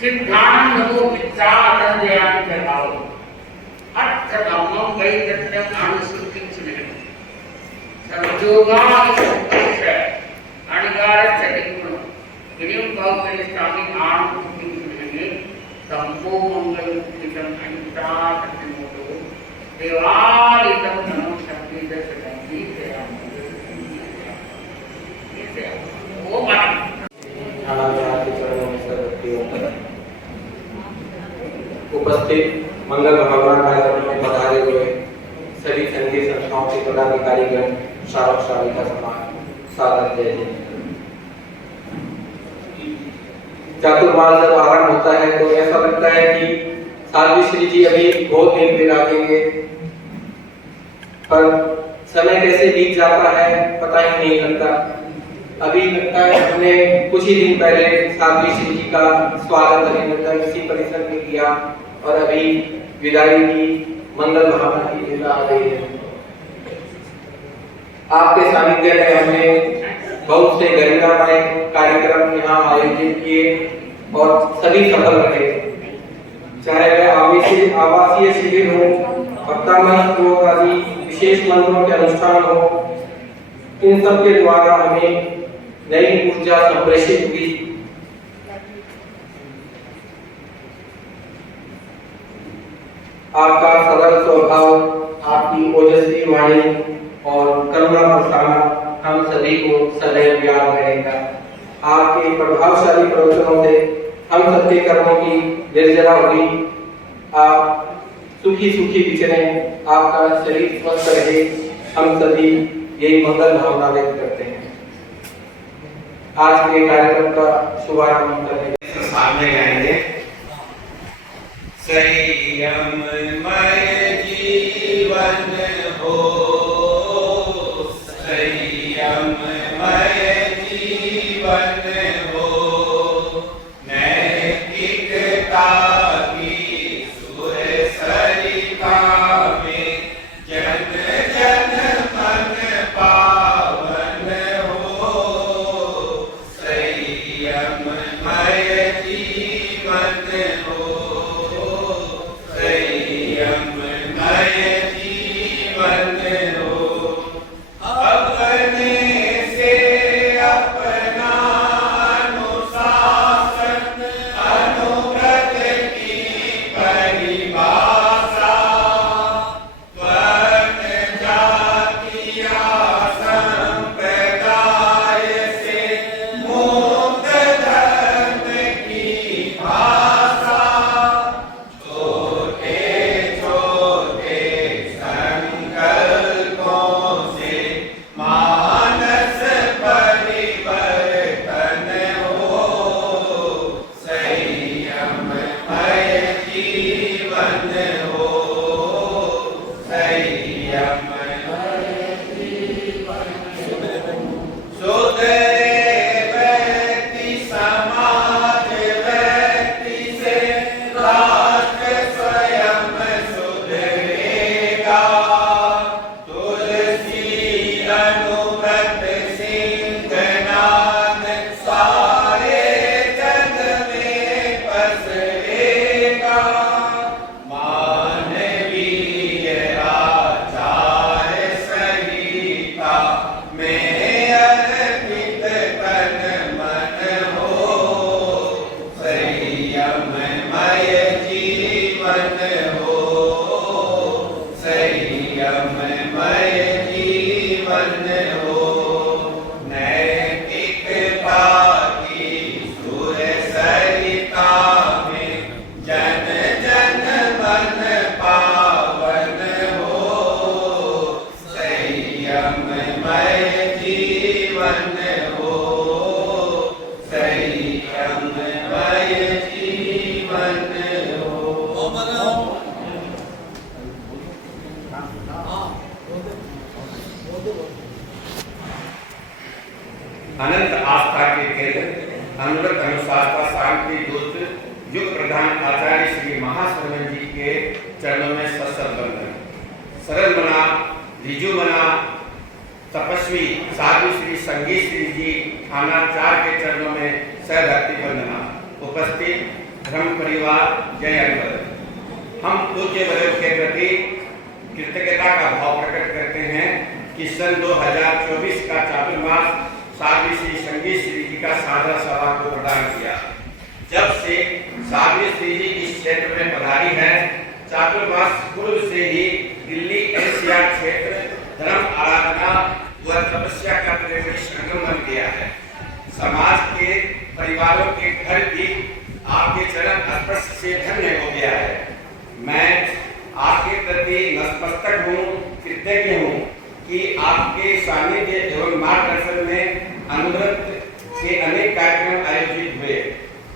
सिद्धानंदो विद्याधर्यान्तराव अर्थधर्मं वैदग्ध्यम् अनुसृतिंचने सर्वयोगानुसृतिंच अणिगारचटिकुण इनिम कौतरिष्टामि आनुसृतिंचने तम्पो मंगलमुक्तिकम् अनिताकटिमोदो देवादितं धनं शक्तिदशकंति वो मन उपस्थित मंगल भगवान कार्यक्रम में पधारे हुए सभी संघीय संस्थाओं के पदाधिकारीगण, श्रावक श्राविका समाज, सादर जय जय। चातुर्मास जब आरंभ होता है तो ऐसा लगता है कि साध्वी श्री जी अभी बहुत दिन विराजेंगे, पर समय कैसे बीत जाता है पता ही नहीं लगता। अभी लगता है हमने कुछ ही दिन पहले साध्वी श्री जी का स्वागत अभिनंदन इसी परिसर में किया और अभी विदाई की मंगल भावना की लीला आ रही है। आपके सानिध्य में हमने बहुत से गरिमामय कार्यक्रम यहाँ आयोजित किए और सभी सफल रहे, चाहे वह आवासीय शिविर हो, भक्तामय श्लोक आदि विशेष मंत्रों के अनुष्ठान हो। इन सब के द्वारा हमें नई ऊर्जा संप्रेषित हुई। आपका सरल स्वभाव, आपकी ओजस्वी वाणी और करुणा बरसाना हम सभी को सदैव याद रहेगा। आपके प्रभावशाली प्रवचनों से हम सबके कर्मों की निर्जरा हुई। आप सुखी सुखी विचरे, आपका शरीर स्वस्थ रहे, हम सभी यही मंगल भावना व्यक्त करते हैं। आज के कार्यक्रम का शुभारंभ करने सामने गाएंगे। संयममय जीवन हो, संयममय जीवन हो, नैतिकता की सुर सरिता में जन जन मन पावन हो। संयममय जीवन हो, संयममय जीवन हो। अपने से अपना अनुशासन, अनुव्रत की परिभाषा, वर्ण जातिया संप्रदाय से मुक्त धर्म की भाषा। छोटे छोटे संकल्पों से मानस परिवर्तन हो। संयममय जीवन हो, संयममय जीवन हो। सुधरे व्यक्ति समाज व्यक्ति से राष्ट्र स्वयं सुधरेगा। तुलसी अनुव्रत सिंहनाद सारे जग में पसरेगा। मानवीय आचार संहिता में अर्पित तन मन हो। संयममय जीवन हो, संयममय जीवन हो। नैतिकता की सुर सरिता में जन जन मन पावन हो। संयममय जीवन हो, संयममय जीवन हो। अनंत आस्था के केंद्र, अनुव्रत अनुशासन शांति दूत युग प्रधान आचार्य श्री महाश्रवण जी के चरणों में सशक्त बंधन। सरल बना, रिजु बना, तपस्वी साधु श्री संगीत श्री जी थाना 4 के चरणों में सहभक्ति वंदना। उपस्थित धर्म परिवार जय हरिवंश। हम पूज्य वरिष्ठ के प्रति कृतज्ञता का भाव प्रकट करते हैं कि सन 2024 का चातुर्मास साध्वी श्री संगीत श्री जी का साझा सभा को प्रदान किया। जब से साध्वी श्री जी इस क्षेत्र में पधारी है, चातुर्मास पूर्व से ही दिल्ली एनसीआर क्षेत्र धर्म आराधना व तपस्या का त्रिवेणी संगम बन गया है। समाज के परिवारों के घर भी आपके चरण स्पर्श से धन्य हो गया है। मैं आपके प्रति नतमस्तक हूँ, कृतज्ञ हूँ कि आपके सानिध्य एवं मार्गदर्शन में अनुव्रत के अनेक कार्यक्रम आयोजित हुए।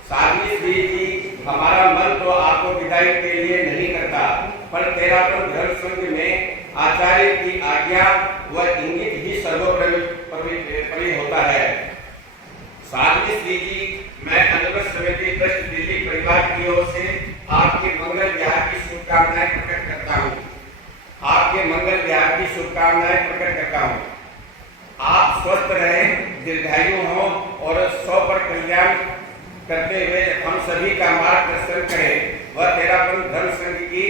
साध्वी श्री जी हमारा मन तो आपको विदाई के लिए नहीं करता, पर तेरापन धर्म संघ में आचार्य की आज्ञा व इंगित ही सर्वोपरि होता है। साध्वी श्री जी, मैं अनुव्रत समिति ट्रस्ट दिल्ली परिवार की ओर से आपके मंगल विहार की शुभकामनाएं प्रकट करता हूँ। आपके मंगल विहार की शुभकामनाएं प्रकट करता हूँ। आप स्वस्थ रहें, दीर्घायु हों और 100 पर कल्याण करते हुए हम सभी का मार्गदर्शन करें। वह तेरापन धर्म संघ की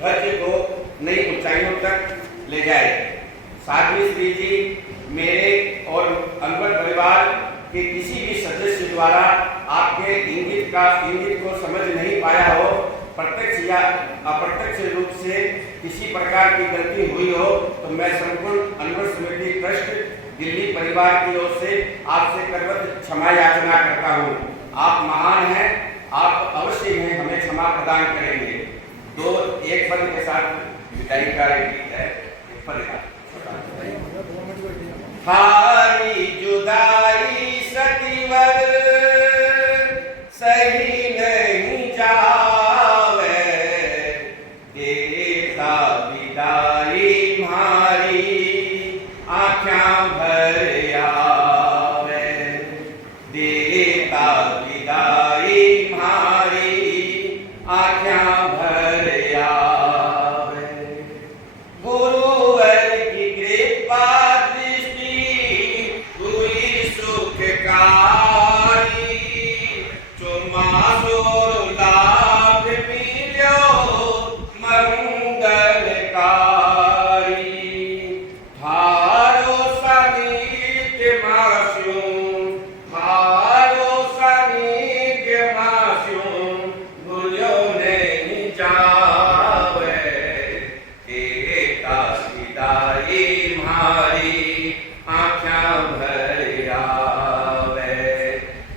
ध्वज को नई ऊंचाइयों तक ले जाए। साध्वी श्री जी मेरे और अनुव्रत परिवार के किसी भी सदस्य द्वारा आपके इंगित को समझ नहीं पाया हो, प्रत्यक्ष या अप्रत्यक्ष रूप से किसी प्रकार की गलती हुई हो, तो मैं संपूर्ण अनुव्रत समिति ट्रस्ट दिल्ली परिवार की ओर से आपसे करवत क्षमा याचना करता हूँ। आप महान हैं, आप अवश्य ही हमें क्षमा प्रदान करेंगे। एक पद के साथ विदाई का गीत है। हारी जुदाई सतीवर सही नहीं जावे, देता विदाई मारी आँखें भर आवे, देता विदाई मारी आँखें भर आवे। गुरुवर की कृपा दृष्टि हुई सुखकारी, चुमासो लाभ मिलो मंगलकारी। थारो सानिध्य मास्यूं, थारो सानिध्य मास्यूं, भूलो नहीं जावे, देता विदाई मारी आँखें भर आवे,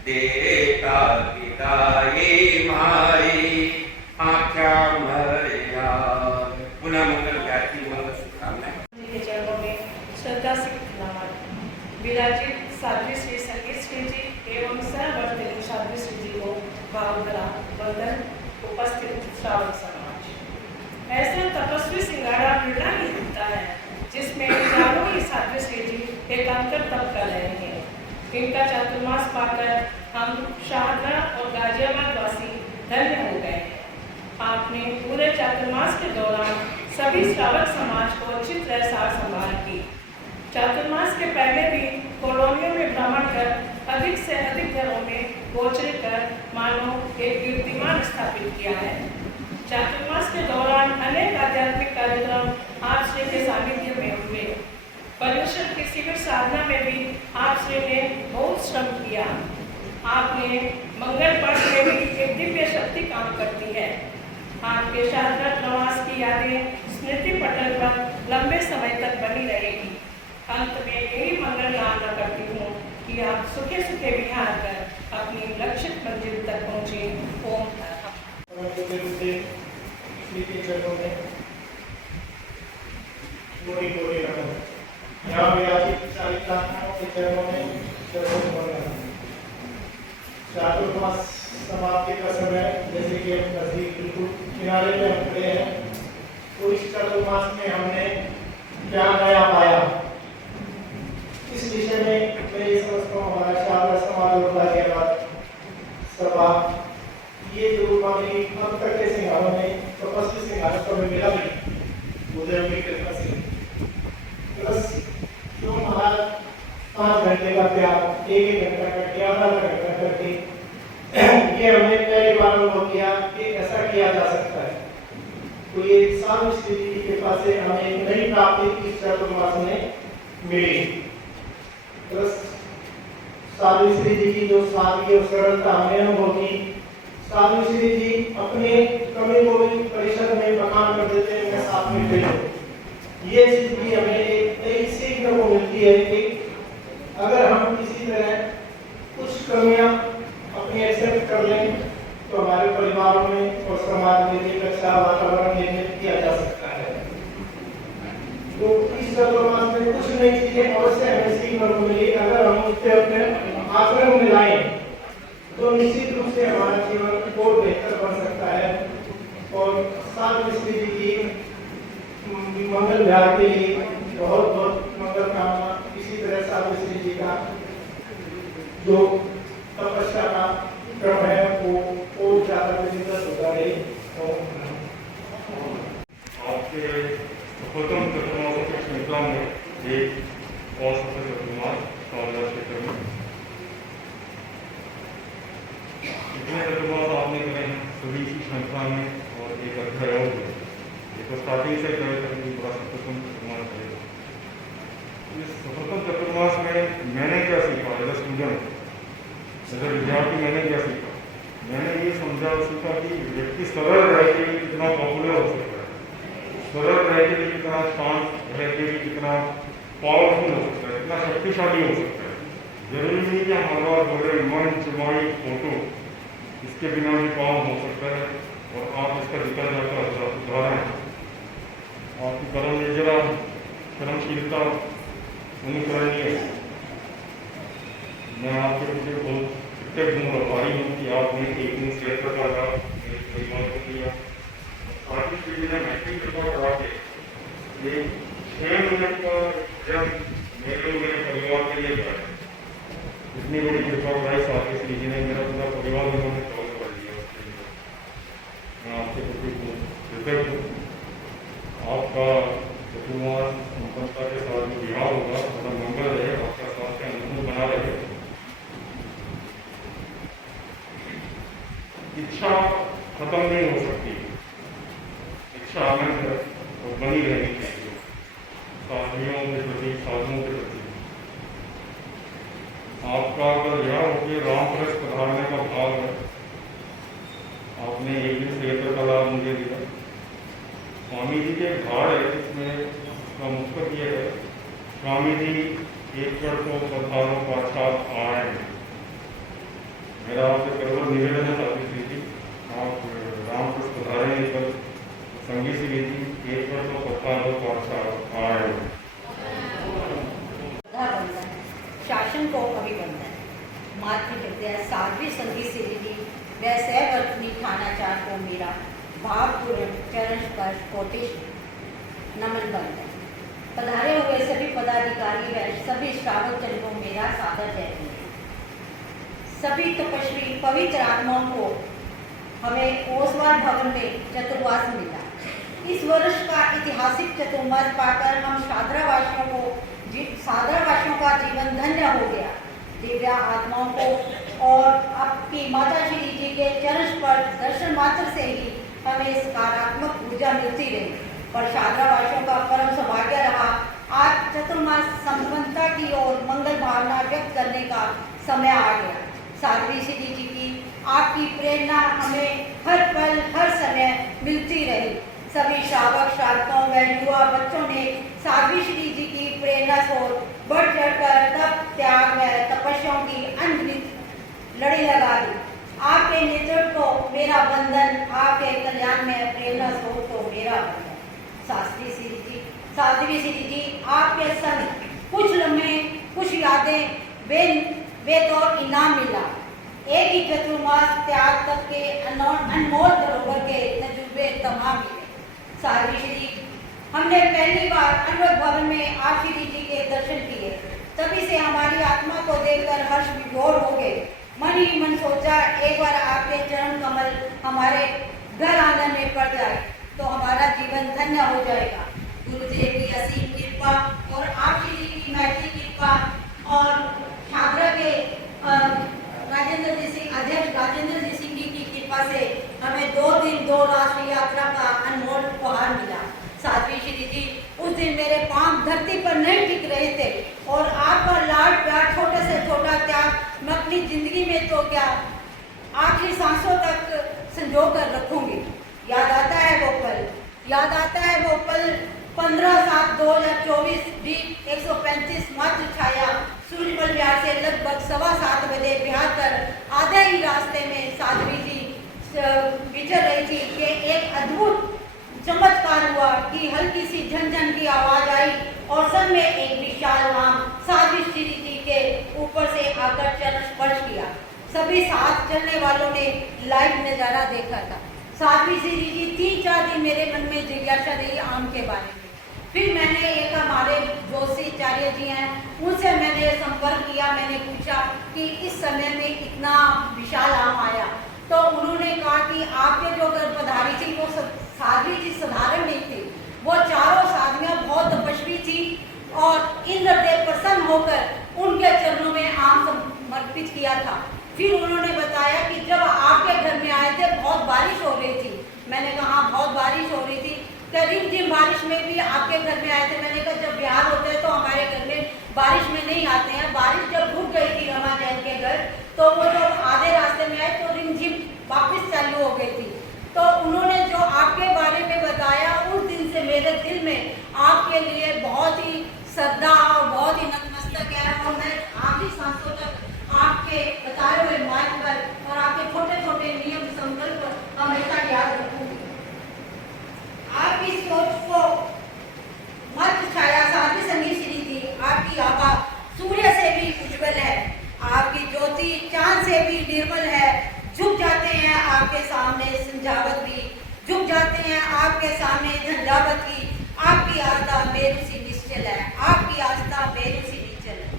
देता विदाई मारी आँखें भर आवे। पुनः मंगल गायत्री मंगल शुभकामनाएं। के चरणों में श्रद्धा से नमन। विराजित साध्वी श्री संगीत श्री जी एवं सहवर्ती साध्वी श्री जी को भावभरा वंदन। उपस्थित श्रावक समाज। ऐसा तपस्वी सिंगाड़ा मिलना ही दिखता है जिसमें हजारों ही साध्वी श्री जी एक अंतर तप कर रहे हैं। इनका चातुर्मास पाकर हम शाहदरा और गाजियाबाद वासी धन्य हो गए हैं। आपने पूरे चातुर्मास के दौरान सभी श्रावक समाज को अच्छी तरह सार संभाल की। चातुर्मास के पहले भी कॉलोनियों में भ्रमण कर अधिक से अधिक घरों में गोचर कर मानो एक कीर्तिमान स्थापित किया है। चातुर्मास के दौरान अनेक आध्यात्मिक कार्यक्रम आप श्री के सानिध्य में हुए। परमेश्वर की शिविर साधना में भी आप श्री ने बहुत श्रम किया। आपने मंगल पाठ में भी एक दिव्य शक्ति काम करती है। आपके शारदा प्रवास की यादें स्मृति पटल पर लंबे समय तक बनी रहेगी। अंत में यही मंगल कामना करती हूँ कि आप सुखे सुखे विहार कर अपनी लक्षित मंजिल तक पहुँचे। ओम चातुर्मास समाप्ति का समय जैसे कि नजदीक बिल्कुल किनारे पे हम खड़े हैं, तो इस चातुर्मास में हमने क्या नया पाया, इस विषय में मैं ये समझता हूँ हमारा शारदा समाज और गाजियाबाद सभा ये जो हमारी अब तक के सिंगारों में तपस्वी सिंगारों को मिला भी उदय की कृपा से, प्लस जो घंटे का त्याग, एक घंटा करके, आधा घंटा करके, ये हमने पहली बार अनुभव किया कि ऐसा किया जा सकता है। तो ये सावित्री जी की कृपा से हमें एक नई प्राप्ति इस चातुर्मास में मिली। तो सावित्री जी की जो सादगी और सरलता हमने अनुभव की, सावित्री जी अपने कमी को भी परिषद में बखान कर देते हैं, मैं साथ में थे। ये चीज भी हमें एक नई सीखने को मिलती है कि अगर हम किसी तरह कुछ कमियां अपनी एक्सेप्ट कर लें तो हमारे परिवारों में और समाज में एक अच्छा वातावरण निर्मित किया जा सकता है। तो इस चातुर्मास में कुछ नई चीजें अवश्य हमें सीखने को मिली। अगर हम उससे अपने आचरण में लाएं तो निश्चित रूप से हमारा जीवन और बेहतर बन सकता है। और सावित्री जी की मंगल विहार के लिए बहुत बहुत मंगल कामना। इसी तरह सावित्री जी का जो तपस्या का क्रम है वो और ज्यादा विकसित होता रहे। आपके सफलतम चतुर्मासों की श्रृंखला में एक और सफल चतुर्मास सावधान क्षेत्र में इतने चतुर्मास आपने करे हैं सभी की श्रृंखला में, और एक अध्याय और भी। ये तो स्टार्टिंग से करे तक बड़ा सफलतम चतुर्मास रहेगा। इस सफलतम चतुर्मास में मैंने क्या सीखा as a student, as a विद्यार्थी मैंने क्या सीखा? मैंने ये समझा सीखा कि व्यक्ति सरल रह के कितना पॉपुलर हो सकता है, सरल रह के कितना शांत रह के कितना पावरफुल हो सकता है, कितना शक्तिशाली हो सकता है। जरूरी नहीं कि हमारा बड़े मन चुमाई फोटो इसके बिना भी काम हो सकता है। और आप इसका जिक्र जाकर उदाहरण है आपकी कर्म निर्जरा, कर्मशीलता अनुकरणीय है। मैं आपके पीछे बहुत आभारी हूँ कि आपने एक दिन क्षेत्र का मेरे परिवार को दिया। साथी पीढ़ी ने मैट्रिक करा के 6 मिनट का जब मेरे परिवार के लिए गया, इतनी बड़ी कृपा बढ़ाई साथी श्री जी ने, मेरा पूरा परिवार उन्होंने कवर कर दिया। मैं आपके प्रति कृतज्ञ हूँ। आपका चतुर्मास संपन्नता के साथ जो विवाह होगा बड़ा मंगल रहे, आपका स्वास्थ्य अनुकूल बना रहे। इच्छा खत्म नहीं हो सकती, इच्छा अनंत और बनी रहनी चाहिए साथियों के प्रति, साधुओं के प्रति। आपका अगर यह हो कि रामप्रस पधारने का भाव है, आपने एक दिन क्षेत्र का लाभ मुझे दिया। स्वामी जी के भाड़ है, इसमें उसका मुख्य यह है, स्वामी जी एक को पधारों पाछात आए। मेरा आपसे करवर निवेदन है सावित्री जी, आप रामप्रस पधारेंगे पर संगी श्री जी एक तो पधारों पाछात आए। शासन को अभिवंदन। मातृ हृदय साध्वी संगी श्री जी व सहवर्तनी थानाचार को मेरा भावपूर्ण चरण स्पर्श कोटिश नमन बंदन। पधारे हुए सभी पदाधिकारी व सभी श्रावक जन को मेरा सादर जय है। सभी तपस्वी पवित्र आत्माओं को हमें ओसवाल भवन में चतुर्मास मिला। इस वर्ष का ऐतिहासिक चतुर्मास पाकर हम साधरावासियों का जीवन धन्य हो गया। दिव्या आत्माओं को और आपकी माता श्री जी के चरण स्पर्श दर्शन मात्र से ही हमें सकारात्मक ऊर्जा मिलती रही और साधरावासियों का परम सौभाग्य रहा। आज चतुर्मास संपन्नता की ओर मंगल भावना व्यक्त करने का समय आ गया। साध्वी श्री जी की आपकी प्रेरणा हमें हर पल हर समय मिलती रही। सभी श्रावक श्रावकों व युवा बच्चों ने साध्वी श्री जी की प्रेरणा से बढ़ चढ़कर तप त्याग व तपस्याओं की अनगिनत लड़ी लगा दी। आपके नेतृत्व को मेरा वंदन, आपके कल्याण में प्रेरणा स्रोत को मेरा वंदन। साध्वी श्री जी आपके संग कुछ लम्हे कुछ यादें वे तो इनाम मिला। एक ही चतुर्मास त्याग तक के अनमोल धरोहर के तजुर्बे तमाम मिले। साध्वी श्री हमने पहली बार अनुभव भवन में आप श्री जी के दर्शन किए, तभी से हमारी आत्मा को देखकर हर्ष विभोर हो गए। मन ही मन सोचा एक बार आपके चरण कमल हमारे घर आंगन में पड़ जाए तो हमारा जीवन धन्य हो जाएगा। गुरुदेव की असीम कृपा और आप श्री की मैत्री कृपा और धरती पर नहीं टिक रहे थे और आपका लाड प्यार छोटे से छोटा त्याग मैं अपनी जिंदगी में तो क्या आखिरी सांसों तक संजो कर रखूंगी। याद आता है वो पल, याद आता है वो पल 15/7/2024 दिन 135 मात्र छाया सूर्यमल विहार से लगभग 7:15 बजे बिहार कर आधे ही रास्ते में साध्वी जी विचर रही थी कि एक अद्भुत चमत्कार हुआ कि हल्की सी झनझन की आवाज आई और सब में एक विशाल नाम साध्वी श्री जी के ऊपर से आकर चरण स्पर्श किया। सभी साथ चलने वालों ने लाइव नजारा देखा था। साध्वी श्री जी 3-4 दिन मेरे मन में जिज्ञासा रही आम के बारे में। फिर मैंने एक हमारे जोशीचार्य जी हैं उनसे मैंने संपर्क किया। मैंने पूछा कि इस समय में इतना विशाल आम आया, तो उन्होंने कहा कि आपके जो गर्भधारी थी वो साध्वी जी साधारण नहीं थी, वो चारों साध्वियाँ बहुत तपस्वी थी और इंद्रदेव प्रसन्न होकर उनके चरणों में आम समर्पित किया था। फिर उन्होंने बताया कि जब आपके घर में आए थे बहुत बारिश हो रही थी। मैंने कहा हाँ बहुत बारिश हो रही थी। करीब बारिश में भी आपके घर में आए थे। मैंने कहा जब बिहार होते हैं तो हमारे घर में बारिश में नहीं आते हैं। बारिश जब रुक गई थी रमा जैन के घर तो वो जब आधे रास्ते में आए तो रिमझिम वापस चालू हो गई थी। तो उन्होंने जो आपके बारे में बताया उस दिन से मेरे दिल में आपके लिए बहुत ही श्रद्धा और बहुत ही नतमस्तक है और मैं आखिरी सांसों तक आपके बताए हुए मार्ग पर और आपके छोटे छोटे नियम संकल्प हमेशा याद रखूंगी। आपकी सोच को मत छाया साध्वी संगीत श्री जी, आपकी आभा सूर्य से भी उज्जवल है, आपकी ज्योति चांद से भी निर्मल है। झुक जाते हैं आपके सामने संजावत भी, झुक जाते हैं आपके सामने झंझावत की। आपकी आस्था मेरू सी निश्चल है, आपकी आस्था मेरू सी निश्चल है।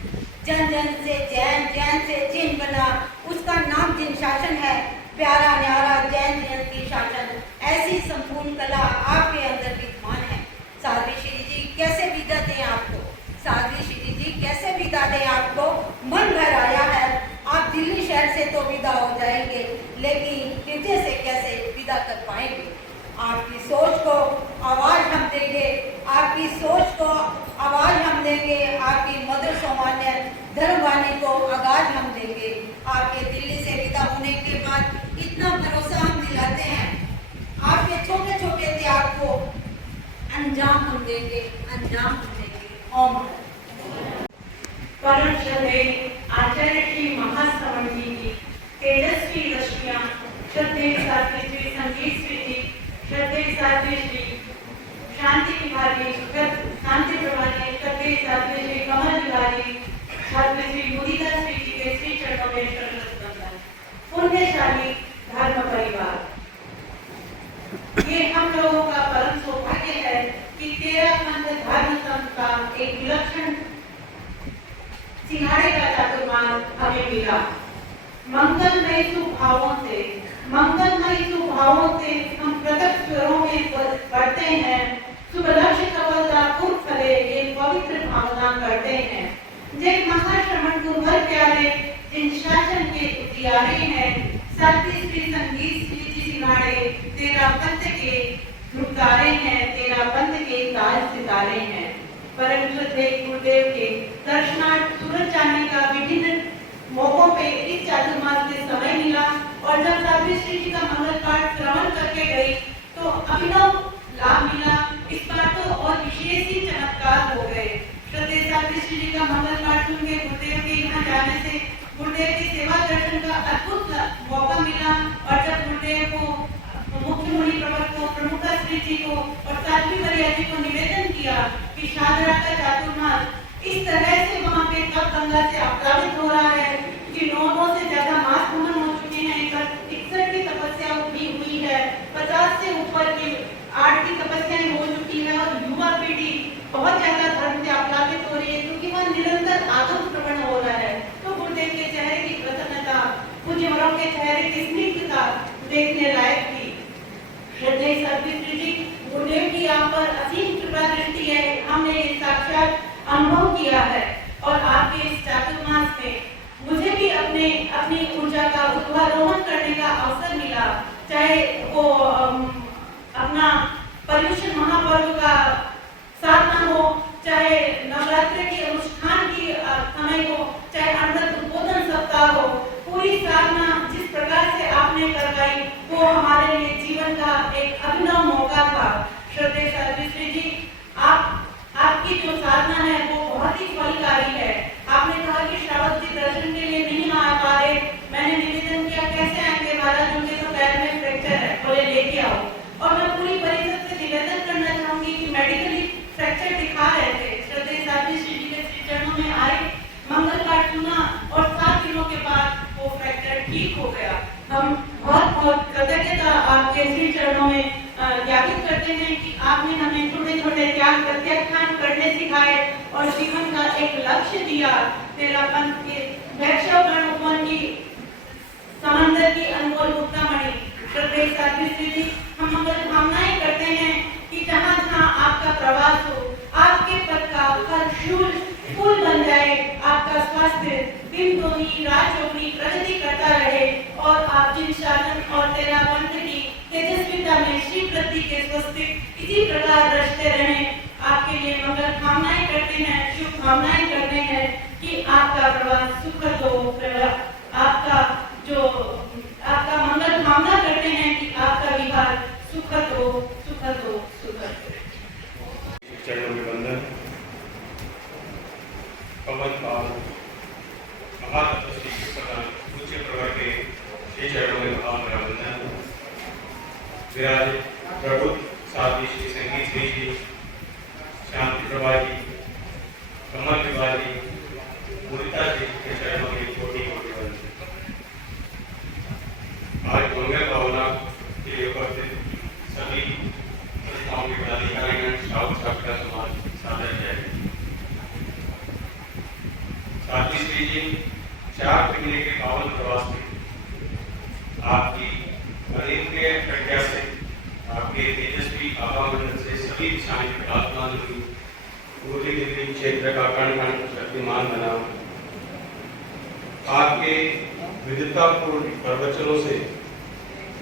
जन जन से जैन, जैन से जिन बना, उसका नाम जिन शासन है। प्यारा न्यारा जैन जयंती शासन, ऐसी संपूर्ण कला आपके अंदर विद्यमान है। साध्वी श्री जी कैसे विदा दें आपको, साध्वी श्री जी कैसे विदा दें आपको। मन भर आया है, आप दिल्ली शहर से तो विदा हो जाएंगे लेकिन हृदय से कैसे विदा कर पाएंगे। आपकी सोच को आवाज हम देंगे, आपकी सोच को आवाज हम देंगे, आपकी मधुर सामान्य धर्मवाणी को आगाज हम देंगे। आपके दिल्ली से विदा होने के बाद इतना भरोसा हम दिलाते हैं, आपके छोटे छोटे त्याग को अंजाम हम देंगे, अंजाम हम देंगे। ओम परम श्रद्धेय आचार्य श्री महाश्रवण जी की तेजस्वी रश्मियां, श्रद्धेय साध्वी श्री संगीत श्री जी, श्रद्धेय साध्वी श्री शांति विहारी, शांति प्रभारी, श्रद्धेय साध्वी श्री कमल विहारी, साध्वी श्री मुदिता श्री जी के श्री चरणों में शरण नमन। पुण्यशाली धर्म परिवार, ये हम लोगों का परम सौभाग्य है कि 13 खंड धर्म संघ का एक विलक्षण सिंहाड़े का चातुर्मास हमें मिला। मंगलमय सुभावों से, मंगलमय सुभावों से हम प्रकट स्वरों में बढ़ते हैं। सुबलक्ष्य कवलता पूर्व फले ये पवित्र भावना करते हैं। जय महाश्रमण गुरुवर प्यारे जिन शासन के उजियारे हैं, साध्वी श्री संगीत श्री जी सिंहाड़े तेरा पंथ के ध्रुवतारे हैं, तेरा पंथ के ताज सितारे हैं। परम श्रद्धेय गुरुदेव के दर्शनार्थ सूरत जाने का विभिन्न मौकों पे इस चातुर्मास में समय मिला और जब साध्वी श्री जी का मंगल पाठ श्रवण करके गई तो अभिनव लाभ मिला। इस बार तो और विशेष ही चमत्कार हो गए। श्रद्धेय साध्वी श्री जी का मंगल पाठ सुन के गुरुदेव के यहाँ जाने से गुरुदेव की सेवा दर्शन का अद्भुत मौका मिला और जब गुरुदेव को मुख्य मुनि प्रवर को प्रमुखा श्री जी को और साध्वी मरिया जी को निवेदन किया कि शादरा का चातुर्मास इस तरह से वहाँ पे कब गंगा से आप्लावित हो रहा है कि 9 से ज्यादा मास होमन हो चुके हैं। 61 की तपस्या भी हुई है, 50 से ऊपर की 8 की तपस्याएं हो चुकी है और युवा पीढ़ी बहुत ज्यादा धर्म से आप्लावित हो रही है क्योंकि वह निरंतर आगम श्रवण हो रहा है। तो गुरुदेव के चेहरे की प्रसन्नता, पूज्यवरों के चेहरे की स्निग्धता देखने लायक थी। श्रद्धेय साध्वी श्री जी, गुरुदेव की आप पर असीम कृपा दृष्टि है, हमने ये साक्षात अनुभव किया है और आपके इस चातुर्मास में मुझे भी अपनी ऊर्जा का ऊर्ध्वारोहण करने का अवसर मिला। चाहे वो अपना पर्युषण महापर्व का साधना हो, चाहे करवाई वो हमारे लिए जीवन का एक अभिनव मौका था। श्रद्धेय साध्वी जी, आपकी जो साधना है वो बहुत ही फलकारी है। आपने कहा कि श्रावक जी दर्शन के लिए नहीं आ पा रहे, मैंने निवेदन किया कैसे आएंगे महाराज, उनके तो पैर में फ्रैक्चर है, बोले लेके आओ। और मैं पूरी परिषद से निवेदन करना चाहूंगी कि मेडिकली फ्रैक्चर दिखा रहे थे, श्रद्धेय साध्वी जी के श्री चरणों में आए, मंगल पाठ सुना और 7 दिनों के बाद वो फ्रैक्चर ठीक हो गया। हम बहुत बहुत कृतज्ञता आपके श्री चरणों में ज्ञापित करते हैं कि आपने हमें छोटे छोटे त्याग प्रत्याख्यान करने सिखाए और जीवन का एक लक्ष्य दिया। तेरापन के वैक्षवगण उपवन की समंदर की अनमोल मुक्तामणि श्रद्धेय साध्वी जी, हम मंगल कामनाएं करते हैं कि जहाँ जहाँ आपका प्रवास हो, आपके पद का फल फूल बन जाए, आपका स्वास्थ्य दिन दोगुनी रात चौगुनी प्रगति करता रहे और आप जिन शासन और तेरा पंथ की तेजस्विता में श्री वृद्धि के स्वस्तिक इसी प्रकार रचते रहें। आपके लिए मंगल कामनाएं करते हैं, शुभ कामनाएं करते हैं कि आपका प्रवास सुखद हो, आपका मंगल कामना करते हैं कि आपका विवाह सुखद हो, सुखद हो, सुखद हो। चरणों में वंदन। कमल भाव महातपस्वी उच्च प्रवर के श्री चरणों में भाव मेरा वंदन। विराज प्रभु साध्वी श्री संगीत श्री जी, शांति प्रभा जी, कमल विभा जी, मुदिता जी के चरणों में कोटि कोटि वंदन। आज मंगल भावना के लिए उपस्थित सभी संस्थाओं के पदाधिकारीगण, श्रावक श्राविका समाज सादर जय। साध्वी श्री जी 4 महीने के पावन प्रवास में आपकी अनिंद्रिय प्रज्ञा से, आपके तेजस्वी आवागमन से सभी दिशाएं प्रकाशमान हुई, पूरी दिल्ली क्षेत्र का कण कण शक्तिमान बना। आपके विविधतापूर्ण प्रवचनों से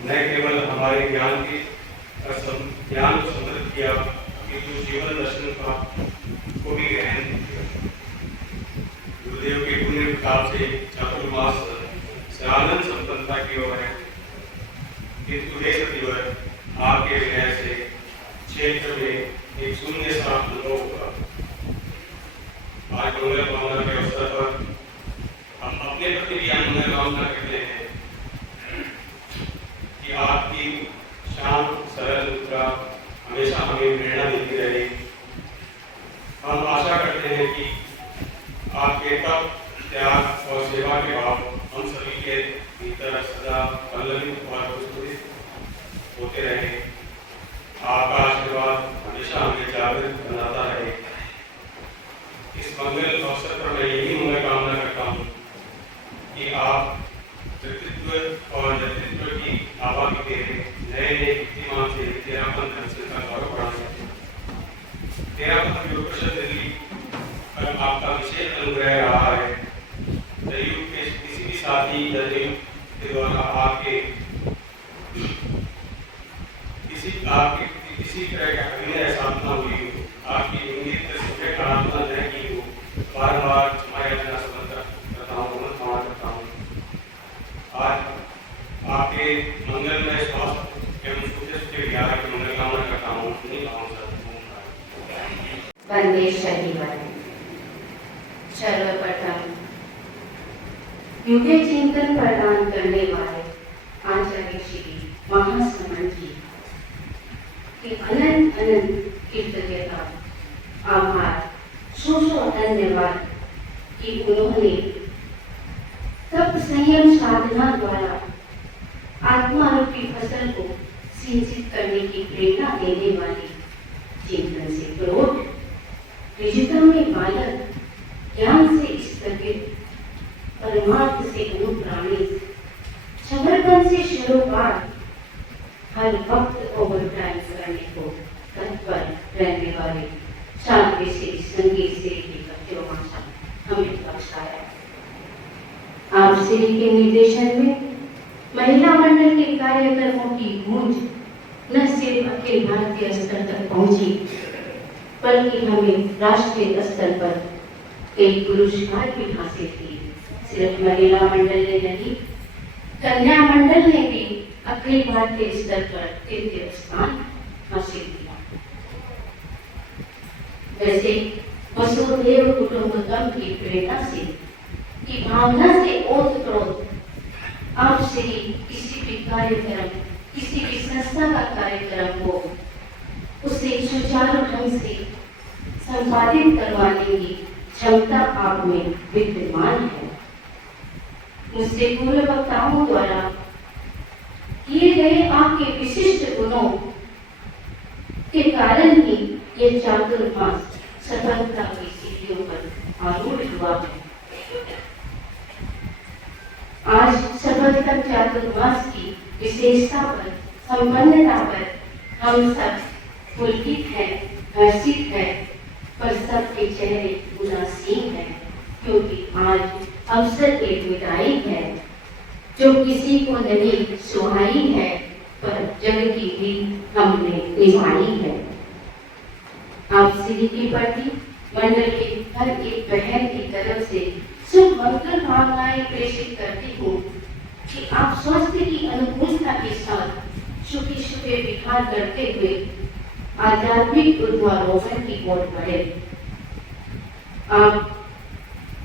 न केवल हमारे ज्ञान को समृद्ध किया, किंतु जीवन दर्शन का को भी गहन किया। गुरुदेव के पुण्य प्रताप से चातुर्मास से आनंद संपन्नता की ओर है, किंतु हे सतीवर, आपके विनय से क्षेत्र में एक शून्य सा अनुभव हुआ। आज मंगल कामना के अवसर पर हम अपने प्रति भी मंगल कामना करते हैं कि आपकी शांत सरल मुद्रा हमेशा हमें प्रेरणा देती रहे। हम आशा करते हैं कि आपके तप, त्याग और सेवा के भाव हम सभी के भीतर सदा पल्लवित और पुष्पित होते रहे। आपका आशीर्वाद हमेशा हमें जागृत बनाता रहे। इस मंगल अवसर पर मैं यही मंगल कामना करता हूँ कि आप व्यक्तित्व और नेतृत्व की आभा की नए नए कीर्तिमान से तेरापन दर्शन का गौरव बढ़ा सके। तेरापन योग परिषद दिल्ली पर आपका विशेष अनुग्रह रहा है। संयुग के किसी भी साथी जनयुग के द्वारा आपके किसी तरह का अभिनय साधना हुई हो, आपकी इंगित सुखे प्रार्थना न की हो, बार बार क्षमा याचना करता हूँ। आज आपके मंगलमय स्वास्थ्य एवं सुखे विहार की मंगल कामना करता हूँ। वंदे शनिवार। सर्वप्रथम युगे चिंतन प्रदान करने वाले आचार्य श्री महासमन जी की अनंत कृतज्ञता, आभार, सौ धन्यवाद कि उन्होंने तप संयम साधना द्वारा आत्मा रूपी फसल को सिंचित करने की प्रेरणा देने वाली चिंतन से क्रोध, ऋजुता में बालक, ज्ञान से स्थगित, परमार्थ से अनुप्राणित, समर्पण से शिरोपार, हर वक्त ओवरटाइम करने को तत्पर रहने वाले साध्वी श्री संगीत श्री जी का चौमासा हमें बख्शाया। आप श्री के निर्देशन में महिला मंडल के कार्यक्रमों की गूंज न सिर्फ अखिल भारतीय स्तर तक पहुंची, बल्कि हमें राष्ट्रीय स्तर पर कई पुरस्कार भी हासिल किए। सिर्फ महिला मंडल ने नहीं, कन्या मंडल ने भी अखिल भारतीय स्तर पर तृतीय स्थान हासिल किया। वैसे वसुधैव कुटुंबकम की प्रेरणा से, की भावना से ओतप्रोत आप श्री किसी भी कार्यक्रम, किसी भी संस्था का कार्यक्रम हो, उसे सुचारू ढंग से संपादित करवाने की क्षमता आप में विद्यमान है। मुझसे पूर्व वक्ताओं द्वारा किए गए आपके विशिष्ट गुणों के कारण ही ये चातुर्मास सफलता की सीढ़ियों पर आरूढ़ हुआ है। आज सफलता चातुर्मास की विशेषता पर, संपन्नता पर हम सब पुलकित है, हर्षित है, पर सबके चेहरे उदासीन है, क्योंकि आज अवसर एक विदाई है जो किसी को नहीं सुहाई है, पर जग की भी हमने निभाई है। आप श्री के प्रति मंडल की हर एक बहन की तरफ से शुभ मंगल भावनाएं प्रेषित करती हूँ कि आप स्वास्थ्य की अनुकूलता के साथ सुखी सुखे विहार करते हुए आध्यात्मिक ऊर्ध्वारोहण की ओर बढ़े। आप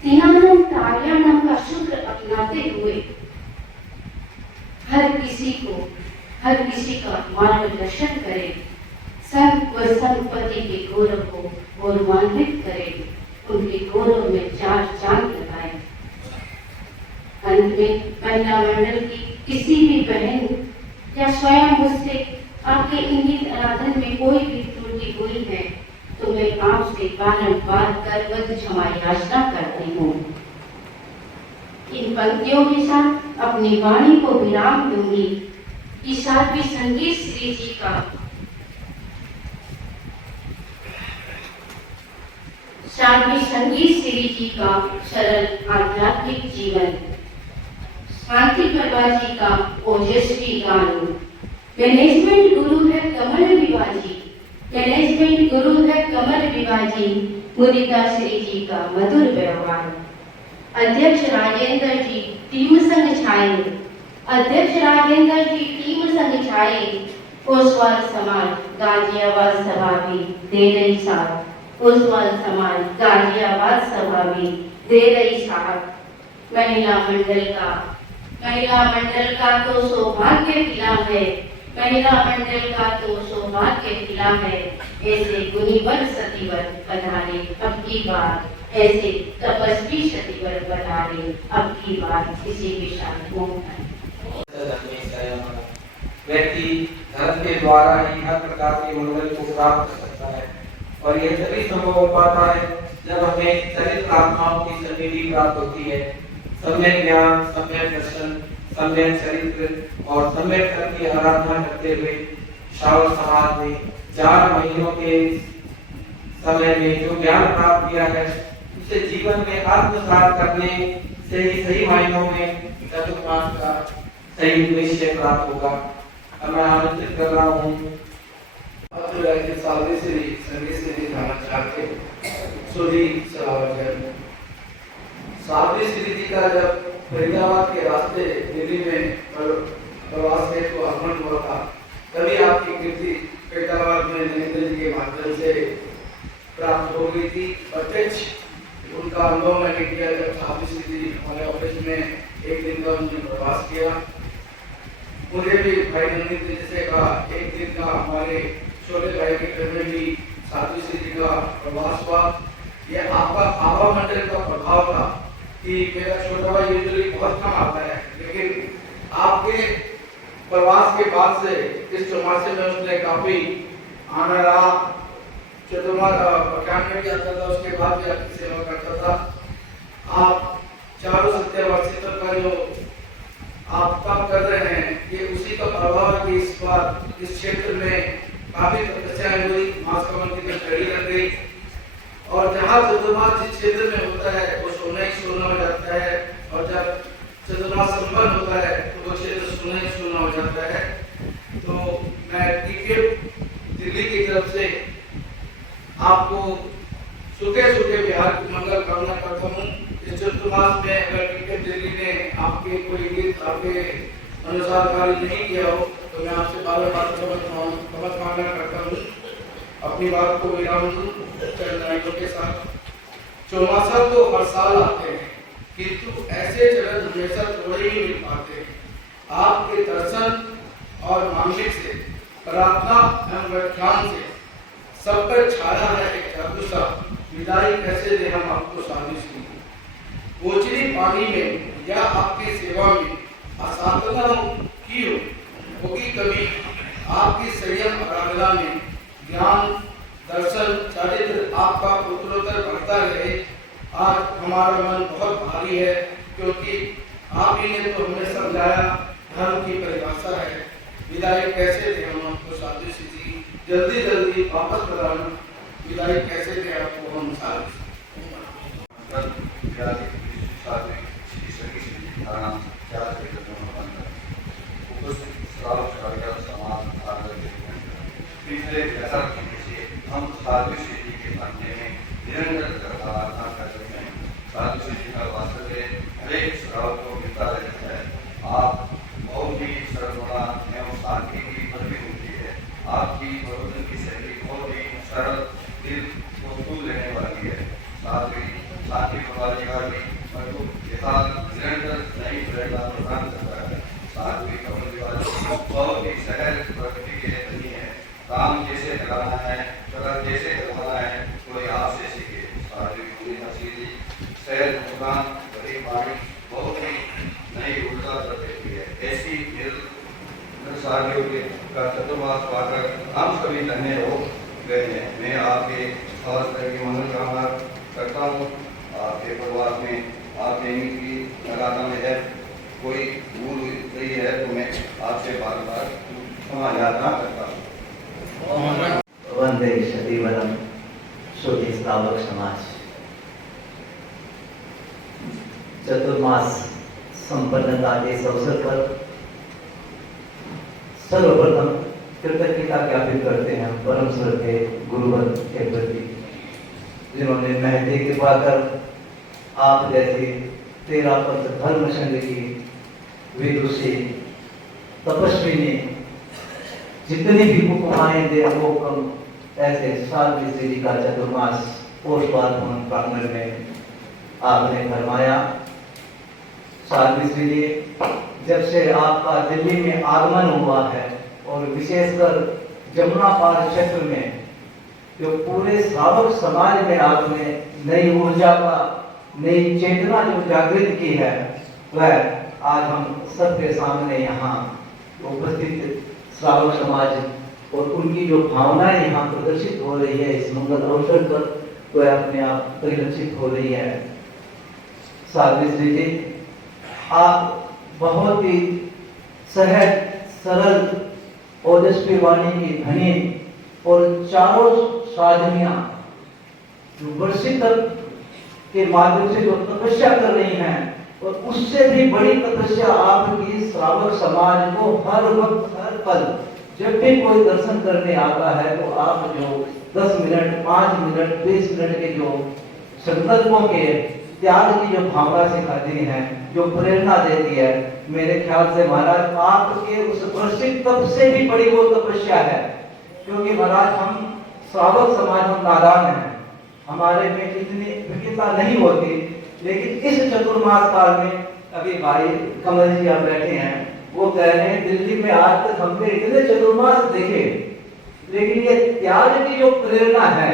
तीनानम कार्यानम का सूत्र अपनाते हुए हर किसी का मार्गदर्शन करें, संत व संपत्ति के गौरव को गौरवान्वित करें, उनके गौरव में चार चांद लगाएं। अंत में महिला मंडल की किसी भी बहन या स्वयं मुझसे आपके इंगित आराधन में कोई भी त्रुटि हुई है तो मैं आपसे बारंबार करवत क्षमा याचना करती हूँ। इन पंक्तियों के साथ अपनी वाणी को विराम दूंगी कि साध्वी संगीत श्री जी का सरल आध्यात्मिक जीवन, शांति प्रभा जी का ओजस्वी गान, मैनेजमेंट गुरु है कमल विवाजी, मैनेजमेंट गुरु है कमल विवाजी, मुदिता श्री जी का मधुर व्यवहार, अध्यक्ष राजेंद्र जी टीम संग छाए, अध्यक्ष राजेंद्र जी टीम संग छाए, ओसवाल समाज गाजियाबाद सभा भी दे रही साथ, ओसवाल समाज गाजियाबाद सभा भी दे रही साथ। महिला मंडल का तो सौभाग्य खिला है, महिला मंडल का तो सौभाग्य खिला है, ऐसे गुणीवर सतीवर पधारे अब की बार, ऐसे तपस्वी सतीवर पधारे अब की बार किसी विशाल मोहन। व्यक्ति धर्म के द्वारा ही हर प्रकार के मंगल को प्राप्त कर सकता है, और यह तभी संभव हो पाता है जब हमें चरित्र आत्माओं की सन्निधि प्राप्त होती है। सम्यक ज्ञान, सम्यक दर्शन, सम्यक चरित्र और सम्यक कर्म की आराधना करते हुए श्रावण समाज ने 4 महीनों के समय में जो ज्ञान प्राप्त किया है उसे जीवन में आत्मसात करने से ही सही मायनों में चतुर्मास का सही निश्चय प्राप्त होगा। अब मैं आमंत्रित कर रहा हूँ साध्वी श्री संगीत श्री थाना 4 के सुधी सलावत। साध्वी श्री जी का जब फरीदाबाद के रास्ते दिल्ली में प्रवास के तो आगमन हुआ था, तभी आपकी कीर्ति फरीदाबाद में नरेंद्र जी के माध्यम से प्राप्त हो गई थी। प्रत्यक्ष उनका अनुभव मैंने किया जब साध्वी श्री जी हमारे ऑफिस में एक दिन का उन्होंने प्रवास किया। मुझे भी भाई नंदित जी जैसे का एक दिन का हमारे छोटे भाई के घर में भी साध्वी श्री जी का प्रवास हुआ। यह आपका आभा मंडल का प्रभाव था कि मेरा छोटा भाई यूजुअली बहुत कम आता है, लेकिन आपके प्रवास के बाद से इस चौमासे में उसने काफी आना रहा। चतुर्मास प्रज्ञान में भी आता था, उसके बाद भी आपकी सेवा करता था। आप चारों सत्यावर्षियों का जो आप काम कर रहे हैं ये उसी का प्रभाव है कि इस बार इस क्षेत्र में काफी तपस्याएं हुई, मास कमल की कड़ी लग गई, और जहाँ चतुर्मास जिस क्षेत्र में होता है वो सोना ही सोना हो जाता है, और जब चतुर्मास संपन्न होता है तो वो क्षेत्र सोना ही सोना हो जाता है। तो मैं टीपीएफ दिल्ली की तरफ से आपको सूखे सूखे बिहार की मंगल कामना करता हूँ। इस चतुर्मास में अगर टीके दिल्ली ने आपके कोई गीत आपके अनुसार कार्य नहीं किया हो तो मैं आपसे बार बार क्षमा मांगना करता हूँ। अपनी बात को विराम दूं चरणों के साथ। चौमासा तो हर साल आते हैं किंतु ऐसे चरण हमेशा थोड़े ही मिल पाते हैं। आपके दर्शन और मांगने से, प्रार्थना एवं व्याख्यान से सब पर छाया है एक जादू सा। विदाई कैसे दे हम आपको साजिश की। गोचरी पानी में या आपकी सेवा में असाधना की होगी कभी। आपकी संयम आराधना में ज्ञान दर्शन चरित्र आपका उत्तरोत्तर बढ़ता रहे। आज हमारा मन बहुत भारी है क्योंकि आप ही ने तो हमें समझाया धर्म की परिभाषा है। विदाई कैसे दे हम आपको साधु जी, जल्दी जल्दी वापस बुलाना। विदाई कैसे दे आपको हम साधु पिछले 10 महीने से हम साधु श्री जी के सामने में निरंतर प्रार्थना कर रहे हैं। साधु श्री जी का वास्तव हर एक श्रावक को मिलता रहता है। आप बहुत ही सरलता एवं शांति की प्रतिमूर्ति है। आपकी प्रबोधन की शैली बहुत ही सरल, दिल को छू लेने वाली है। साथ ही शांति प्रणाली का भी निरंतर नई प्रेरणा प्रदान करता है। साथ ही कमल बहुत ही सहज प्रकृति के धनी है। काम जैसे कराना है, कदर जैसे करवाना है, कोई आपसे सीखे। सहज मुस्कान भरी वाणी बहुत ही नई ऊर्जा प्रकट है। ऐसी साथियों का चतुर्मास पाकर हम सभी धन्य हो गए हैं। मैं आपके खास तरह की मंगल कामना करता हूँ। आपके परिवार में आपके की लगाना में है कोई भूल हुई है तो मैं आपसे बार बार क्षमा याचना करता हूँ। वंदे शतीवरम शुद्धि श्रावक समाज। चतुर्मास संपन्नता के इस अवसर पर सर्वप्रथम कृतज्ञता ज्ञापित करते हैं परम श्रद्धेय गुरुवर के प्रति, जिन्होंने महती कृपा कर आप जैसे 13 पंथ धर्म संघ की विदुषी तपस्वी ने जितनी भी उपमाएं दे वो कम ऐसे साध्वी श्री जी का चतुर्मास पोषवार भवन प्रांगण में आपने फरमाया। साध्वी श्री जी, जब से आपका दिल्ली में आगमन हुआ है और विशेषकर जमुना पार क्षेत्र में जो पूरे श्रावक समाज में आपने नई ऊर्जा का, नई चेतना जो जागृत की है, वह आज हम सबके सामने यहाँ उपस्थित श्रावक समाज और उनकी जो भावनाएं यहाँ प्रदर्शित हो रही है इस मंगल अवसर पर, वह अपने आप परिलक्षित हो रही है। साध्वी श्री जी, आप बहुत ही सहज सरल ओजस्वी वाणी की धनी और चारों साधनियां जो वर्षित के माध्यम से जो तपस्या कर रही हैं, और उससे भी बड़ी तपस्या आपकी श्रावक समाज को हर वक्त हर पल जब भी कोई दर्शन करने आता है तो आप जो 10 मिनट 5 मिनट 20 मिनट के जो संकल्पों के त्याग की जो भावना सिखाती हैं, जो प्रेरणा देती है, मेरे ख्याल से महाराज आपके उस वर्षित तप से भी बड़ी वो तपस्या है। क्योंकि महाराज हम श्रावक समाज हम नादान हैं, हमारे में इतनी विज्ञता नहीं होती, लेकिन इस चतुर्मास काल में अभी भाई कमल जी आप बैठे हैं, वो कह रहे हैं दिल्ली में आज तक हमने इतने चतुर्मास देखे, लेकिन ये त्याग की जो प्रेरणा है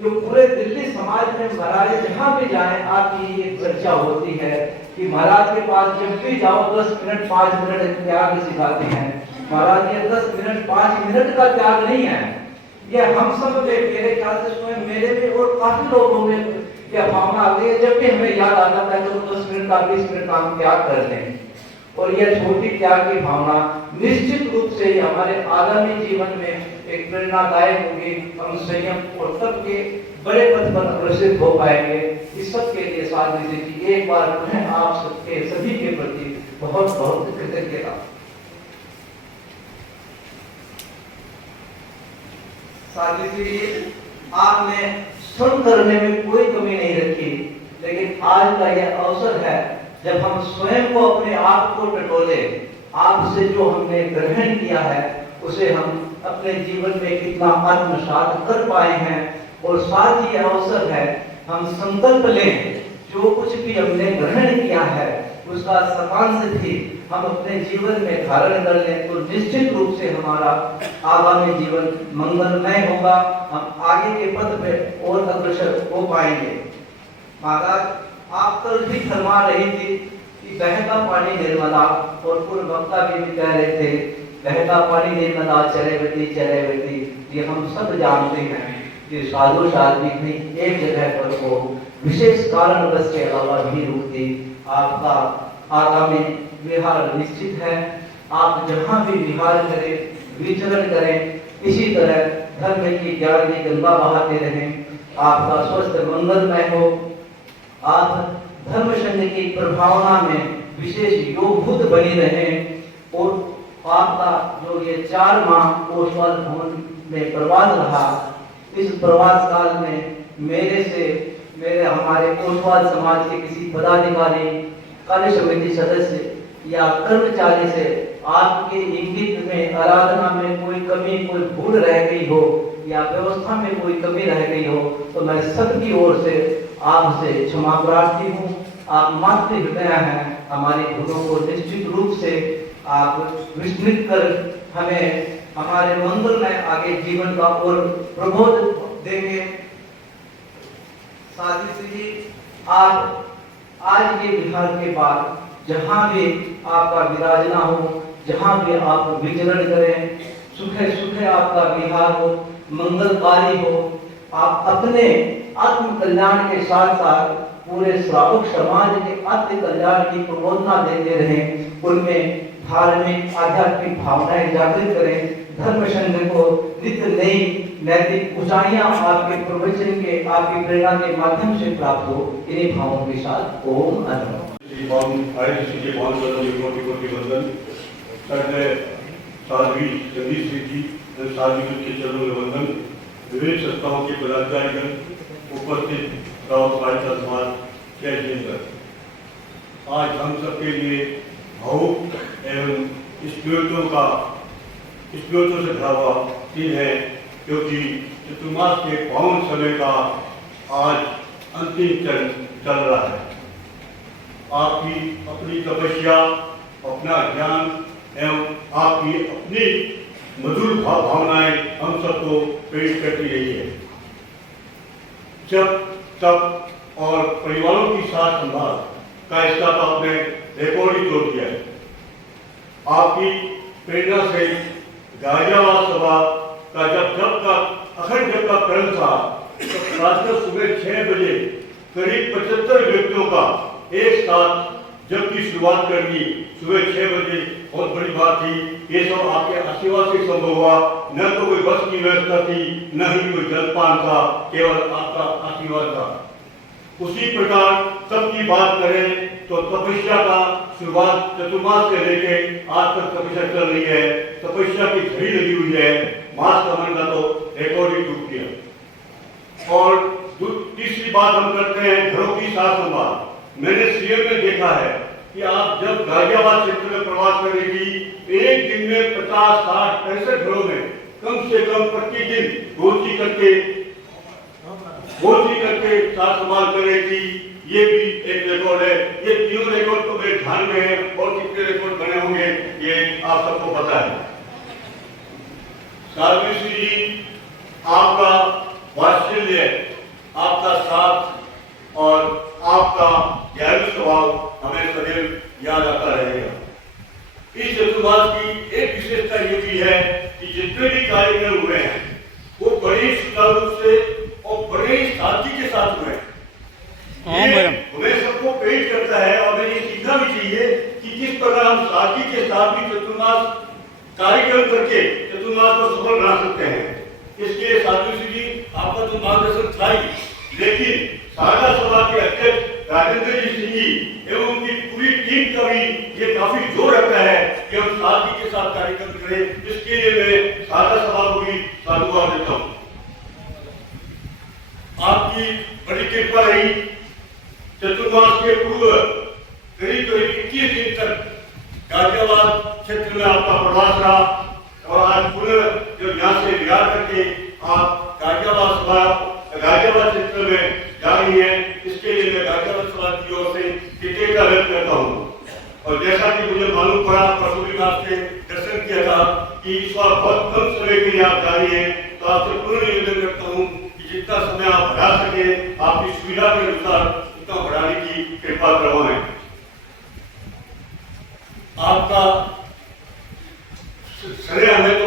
जो पूरे दिल्ली समाज में महाराज जहाँ भी जाए आपकी ये चर्चा होती है कि महाराज के पास जब भी जाओ 10 मिनट 5 मिनट त्याग सिखाते हैं। महाराज ये 10 मिनट 5 मिनट का त्याग नहीं है, ये हम सब में मेरे ख्याल से स्वयं मेरे में और काफी लोगों में यह भावना आती है, जब भी हमें याद आ जाता है तो 10 मिनट का 20 मिनट का हम त्याग करते हैं। और यह छोटी त्याग की भावना निश्चित रूप से हमारे आगामी जीवन में एक प्रेरणादायक होगी। हम संयम और तप के बड़े पथ पर अग्रसर हो पाएंगे। इस सब के लिए साध्वी जी एक बार पुनः आप सबके सभी के प्रति बहुत बहुत कृतज्ञता। साध्वी जी, आपने श्रम करने में कोई कमी नहीं रखी, लेकिन आज का यह अवसर है जब हम स्वयं को, अपने आप को टटोले, आपसे जो हमने ग्रहण किया है उसे हम अपने जीवन में कितना आत्मसात कर पाए हैं। और साथ ही यह अवसर है हम संकल्प लें, जो कुछ भी हमने ग्रहण किया है उसका सकांश भी हम अपने जीवन में धारण कर लें, तो निश्चित रूप से हमारा आगामी जीवन मंगलमय होगा, हम आगे के पथ पे और अग्रसर हो पाएंगे। महाराज, आप कल भी फरमा रही थी कि बहता पानी निर्मला, और पूर्व वक्ता भी कह रहे थे बहता पानी निर्मला चले बती, ये हम सब जानते हैं कि साधु साध्वी नहीं एक जगह पर हो, विशेष कारणवश के अलावा भी रुकती। आपका आगामी विहार निश्चित है, आप जहाँ भी विहार करें, विचरण करें, इसी तरह धर्म की ज्ञान की गंगा बहाते रहें। आपका स्वस्थ मंगलमय हो, आप धर्म संघ की प्रभावना में विशेष योगभूत बनी रहें, और आपका जो ये 4 माह कोषवाल भवन में प्रवास रहा, इस प्रवास काल में मेरे हमारे कोषवाल समाज के किसी पदाधिकारी, कार्य समिति सदस्य या कर्मचारी से आपके इंगित में, आराधना में कोई कमी, कोई भूल रह गई हो या व्यवस्था में कोई कमी रह गई हो, तो मैं सबकी ओर से आपसे क्षमा प्रार्थी हूँ। आप मातृ हृदय हैं, हमारी भूलों को निश्चित रूप से आप विस्मृत कर हमें हमारे मंगल में आगे जीवन का और प्रबोध देंगे। साथी जी, आप आज के विहार के बाद जहाँ भी आपका विराजना हो, जहाँ भी आप विचरण करें, सुखे सुखे आपका विहार हो, मंगलकारी हो। आप अपने आत्म कल्याण के साथ साथ पूरे श्रावक समाज के आत्म कल्याण की प्रबोधना देते रहें, उनमें धार्मिक आध्यात्मिक भावनाएं जागृत करें। धर्म संघ को नित्य नई नैतिक ऊंचाइयां आपके प्रवचन के, आपकी प्रेरणा के माध्यम से प्राप्त हो। इन्हीं भावों के साथ ओम अनंत। साध्वी संगीत श्री जी, साध्वी के चरणों में वंदन। विभिन्न संस्थाओं के पदाधिकारीगण, उपस्थित श्रावक सहायता समाज, जय जिनेन्द्र। आज हम सबके लिए भावुक एवं स्मृतियों से भरा हुआ दिन है, क्योंकि चतुर्मास के पावन समय का आज अंतिम चरण चल रहा है। आपकी अपनी तपस्या, अपना ज्ञान एवं आपकी अपनी मधुर भावनाएं हम सबको प्रेरित करती रही है। जब तब और परिवारों की साथ संभाल का हिस्सा तो आपने रिकॉर्ड ही तोड़ दिया है। आपकी प्रेरणा से गाजियाबाद सभा का जब तक अखंड जब का क्रम था, तो प्रातः सुबह 6 बजे करीब 75 व्यक्तियों का एक साथ जबकि शुरुआत करनी सुबह 6 बजे बहुत बड़ी बात थी। ये सब आपके आशीर्वाद से संभव हुआ। न तो कोई बस की व्यवस्था थी, न ही कोई जलपान था, केवल आपका आशीर्वाद था। उसी प्रकार सबकी बात करें तो तपस्या का शुरुआत चतुर्मास से लेके आज तक तपस्या चल रही है। तपस्या की घड़ी लगी हुई है। मास कमन का तो रिकॉर्ड ही टूट गया। और तीसरी बात हम करते हैं घरों की साथ संभाल। मैंने सीएम में देखा है कि आप जब गाजियाबाद क्षेत्र में प्रवास करेगी, एक दिन में 50, 60, 65 घरों में कम से कम प्रतिदिन गोष्ठी करके साथ संभाल करेगी। ये भी एक रिकॉर्ड है। ये तीनों रिकॉर्ड तो मेरे ध्यान में है, और कितने रिकॉर्ड बने होंगे ये आप सबको पता है। साध्वी श्री जी, आपका वात्सल्य, आपका साथ और आपका ज्ञानी स्वभाव हमें सदैव याद आता रहेगा। इस चतुर्मास की एक विशेषता ये भी है कि जितने भी कार्यक्रम हुए हैं वो बड़े सुचारू रूप से और बड़े सादगी के साथ हुए हैं। हमें सबको प्रेरित करता है, और हमें ये सीखना भी चाहिए कि किस प्रकार हम सादगी के साथ भी चतुर्मास कार्यक्रम करके चतुर्मास को सफल बना सकते हैं। इसके साध्वी श्री जी, आपका तो मार्गदर्शन था ही, लेकिन शारदा सभा के अध्यक्ष राजेंद्र जी सिंह जी एवं उनकी पूरी टीम का भी ये काफी जोर रखता है कि हम सादगी के साथ कार्यक्रम करें। इसके लिए मैं शारदा सभा को भी साधुवाद देता हूँ। आपकी आपकी बड़ी कृपा रही। चतुर्मास के पूर्व करीब 21 दिन तक गाजियाबाद क्षेत्र में आपका प्रवास रहा और आज पुनः जब यहाँ से विहार करके आप गाजियाबाद क्षेत्र में जा रही है, इसके लिए मैं गाजियाबाद समाज की ओर से कृतज्ञता व्यक्त करता हूँ। और जैसा कि मुझे मालूम पड़ा, परसों भी आपसे दर्शन किया था कि इस बार बहुत कम समय के लिए आप जा रही है, तो आपसे पूर्ण निवेदन करता हूँ कि जितना समय आप बढ़ा सके आपकी सुविधा के अनुसार उतना बढ़ाने की कृपा करवाएं। आपका समय हमें तो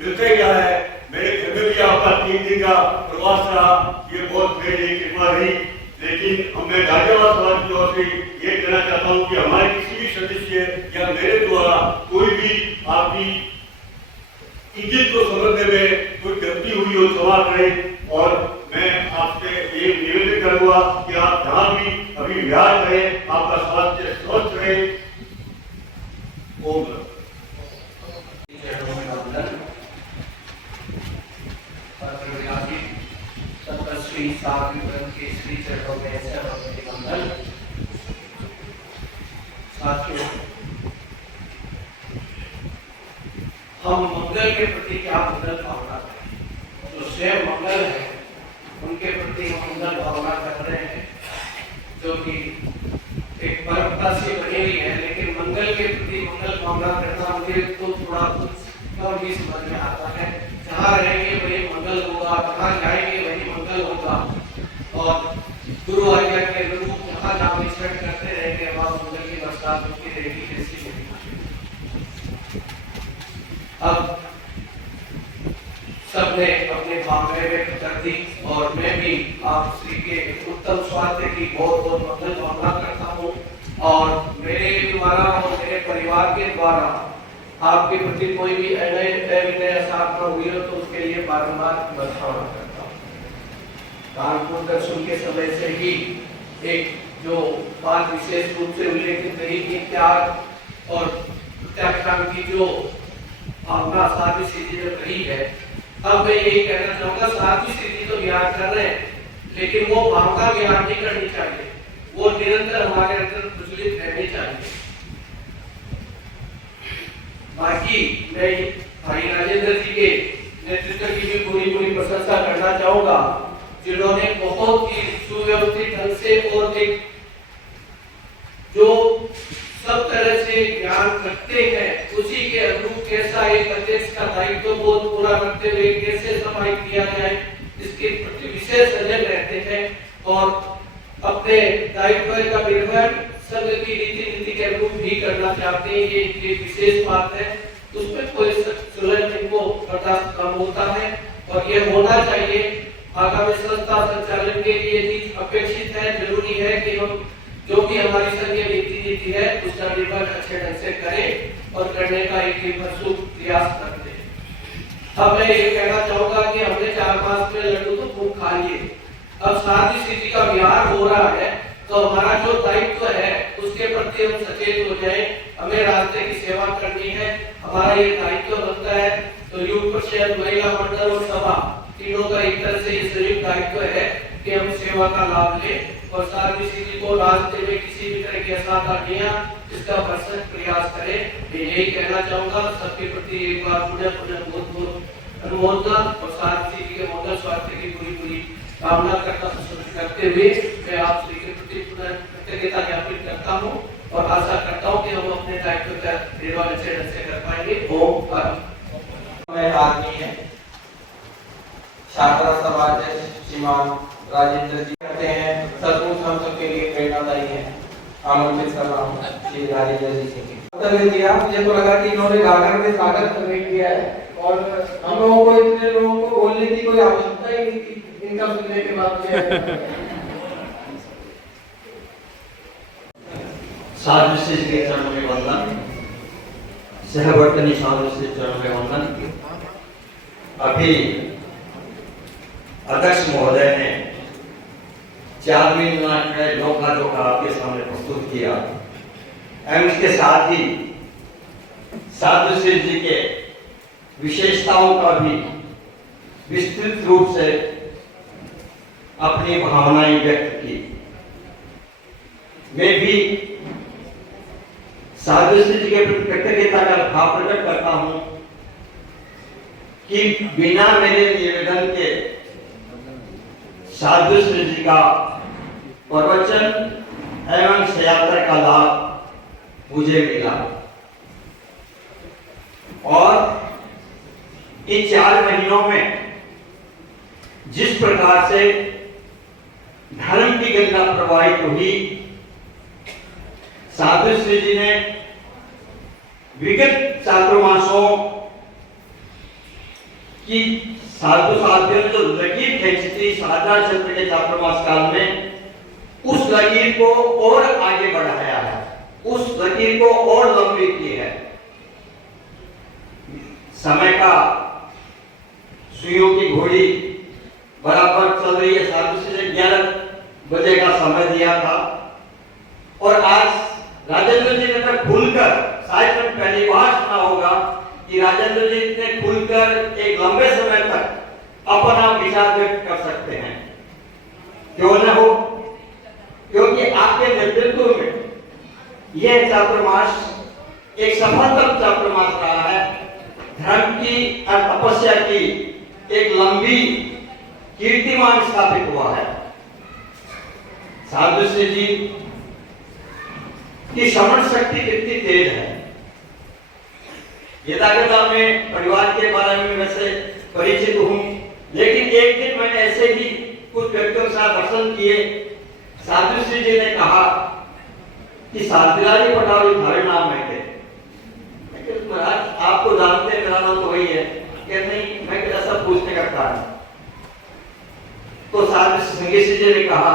मिलता ही रहा है, मेरे घर में भी आपका 3 दिन का प्रवास रहा, ये बहुत मेरे लिए कृपा रही। लेकिन मैं गाजियाबाद समाज की ओर से ये कहना चाहता हूँ कि हमारे किसी भी सदस्य या मेरे द्वारा कोई भी आपकी इज्जत को समझने में कोई गलती हुई हो क्षमा करें। और मैं आपसे ये निवेदन करूंगा कि आप जहाँ भी अभी विहार करें, आपका स्वास्थ्य स्वस्थ रहे। ओम श्री साधुगण के श्री चरणों में वंदन। साथियों, हम मंगल के प्रति क्या मंगल भावना करें, जो स्वयं मंगल है उनके प्रति हम मंगल भावना कर रहे हैं, जो कि एक परंपरा से बनी हुई है। लेकिन मंगल के प्रति मंगल भावना करना मुझे तो थोड़ा कुछ कम ही समझ में आता है। जहाँ रहेंगे वही मंगल होगा, जहाँ जाएंगे वही मंगल होगा, और गुरु आज्ञा के अनुरूप जहाँ नाम विचरण करते रहेंगे वहाँ मंगल की बरसात होती रहेगी। जैसी अब सबने अपने भावनाएं व्यक्त कर दी और मैं भी आप श्री के उत्तम स्वास्थ्य की बहुत बहुत मंगल कामना करता हूँ। और मेरे द्वारा और मेरे परिवार के द्वारा आपके प्रति कोई भी अविनय स्थापना हुई हो तो उसके लिए बारंबार बधाई करता हूँ। कानपुर दर्शन के समय से ही एक जो बात विशेष रूप से उल्लेखित रही कि त्याग और त्याग की जो भावना साध्वी श्री जी ने कही है, अब मैं यही कहना चाहूंगा, साध्वी श्री जी तो विहार कर रहे हैं, लेकिन वो भावना विहार नहीं करनी चाहिए, वो निरंतर हमारे अंदर प्रज्वलित रहनी चाहिए। बाकी मैं भाई राजेंद्र जी के नेतृत्व की भी पूरी प्रशंसा करना चाहूंगा, जिन्होंने बहुत ही सुव्यवस्थित ढंग से और एक जो सब तरह से ज्ञान रखते हैं उसी के अनुरूप कैसा एक अध्यक्ष का दायित्व बोध पूरा करते हुए कैसे समाहित किया जाए इसके प्रति विशेष सजग रहते हैं और अपने दायित्व का निर्वहन संघ की रीति नीति के अनुरूप भी करना चाहते हैं। ये विशेष बात है, उसमें कोई सुलझ इनको बर्दाश्त कम होता है और ये होना चाहिए। आगामी संस्था संचालन के लिए चीज अपेक्षित है, जरूरी है कि हम जो भी हमारी संघीय रीति नीति है उसका निर्वहन अच्छे ढंग से करें और करने का एक भरपूर प्रयास करते हैं। अब मैं ये कहना चाहूंगा कि हमने 4 मास में लड्डू तो खूब खा लिए, अब साध्वी श्री जी का विहार हो रहा है तो हमारा जो दायित्व है उसके प्रति हम सचेत हो जाएं। हमें रास्ते की सेवा करनी है, हमारा ये दायित्व बनता है। तो युग परिषद, महिला मंडल और सभा तीनों का एक तरह से ये संयुक्त दायित्व है कि हम सेवा का लाभ लें और साध्वी श्री जी को रास्ते में किसी भी तरह की असावधानियां इसका भरसक प्रयास करें। मैं यही कहना चाहूंगा, सबके प्रति एक बार पुनः बहुत अनुमोदना और साध्वी श्री जी के मंगल स्वास्थ्य की पूरी कामना करते हुए मैं आप श्री के प्रति पुनः कृतज्ञता ज्ञापित करता हूँ और आशा करता हूँ कि हम अपने दायित्व का निर्वहन अच्छे ढंग से कर पाएंगे। ओम आदमी है छात्रा समाज श्रीमान राजेंद्र जी कहते हैं, सचमुच हम सबके लिए प्रेरणादायी है। आमंत्रित कर रहा हूँ श्री राजेंद्र जी से दिया। मुझे तो लगा कि इन्होंने गागर में स्वागत करने किया है और हम लोगों को इतने लोगों को बोलने की कोई आवश्यकता ही नहीं थी इनका सुनने के बाद में। साध्वी श्री जी के चरणों में वंदन, सहवर्तनी साध्वी श्री चरणों में वंदन। अभी अध्यक्ष महोदय ने 4 मिनट में लोकगाथों का आपके सामने प्रस्तुत किया एवं इसके साथ ही साध्वी श्री जी के विशेषताओं का भी विस्तृत रूप से अपनी भावनाएं व्यक्त की। मैं भी साधु श्री जी के प्रति कृतज्ञता का भाव प्रकट करता हूं कि बिना मेरे निवेदन के साधु श्री जी का प्रवचन एवं शयात्रा का लाभ मुझे मिला और इन 4 महीनों में जिस प्रकार से धर्म की गंगा प्रवाहित हुई, साधु श्री जी ने विगत चातुर्मासों की साधु साथियों ने जो लकीर खींची थी शारदा चंद्र के चातुर्मास काल में, उस लकीर को और आगे बढ़ाया है, उस लकीर को और लंबी की है। समय का सुइयों की घोड़ी बराबर चल रही है। साधु श्री ने 11 बजे का समय दिया था और आज राजेंद्र जी ने तो खुलकर, शायद में पहली बार सुना होगा कि राजेंद्र जी इतने खुलकर एक लंबे समय तक अपना विचार व्यक्त कर सकते हैं। क्यों न हो, क्योंकि आपके नेतृत्व में यह चातुर्मास एक सफलतम चातुर्मास रहा है। धर्म की और तपस्या की एक लंबी कीर्तिमान स्थापित हुआ है। साधु श्री जी की श्रवण शक्ति कितनी तेज है। यथाकथा में परिवार के बारे में वैसे परिचित हूं, लेकिन एक दिन मैंने ऐसे ही कुछ व्यक्तियों के साथ दर्शन किए। साधु श्री जी ने कहा कि सालबिलारी पटावली तुम्हारे नाम है थे। महाराज आपको जानते हैं, मेरा नाम तो वही है। क्या नहीं, मैं क्या सब पूछने का कारण। तो साधु संगीत श्री जी ने कहा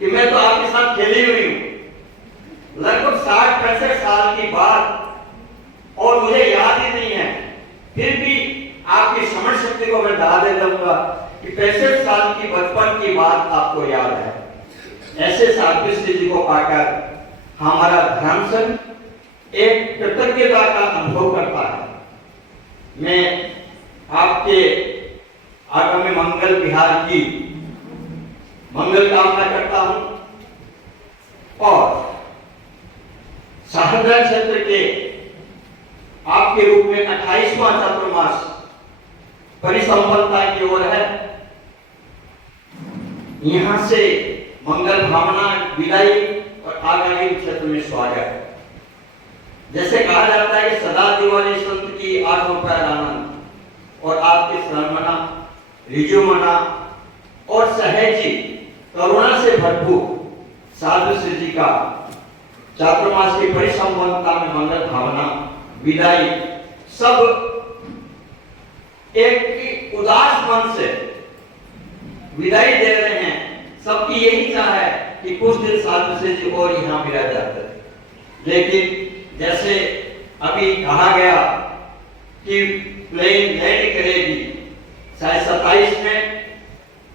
कि मैं तो आपके साथ खेली हुई हूं लगभग 60-65 साल की बात और मुझे याद ही नहीं है, फिर भी आपकी श्रवण शक्ति को मैं ढा दे दूंगा कि 65 साल की बचपन की बात आपको याद है। ऐसे साधु श्री जी को पाकर हमारा धर्म संघ एक कृतज्ञता का अनुभव करता है। मैं आपके आगामी मंगल विहार की मंगल कामना करता हूं और शाहदरा क्षेत्र के आपके रूप में 28वां चातुर्मास परिसंपन्नता की ओर है। यहां से मंगल भावना विदाई और आगामी क्षेत्र में स्वागत। जैसे कहा जाता है कि सदा दिवाली संत की 8 रुपया आनंद और आपके श्रमना रिजुमना और सहजी करुणा से भरपूर साधु श्री जी का चातुर्मास की परिसंपन्नता में मंगल भावना विदाई सब एक उदास मन से विदाई दे रहे हैं। सबकी यही चाह है कि कुछ दिन साधु श्री जी और यहाँ विराज जाते, लेकिन जैसे अभी कहा गया कि प्लेन लैंड करेगी शायद 27 में,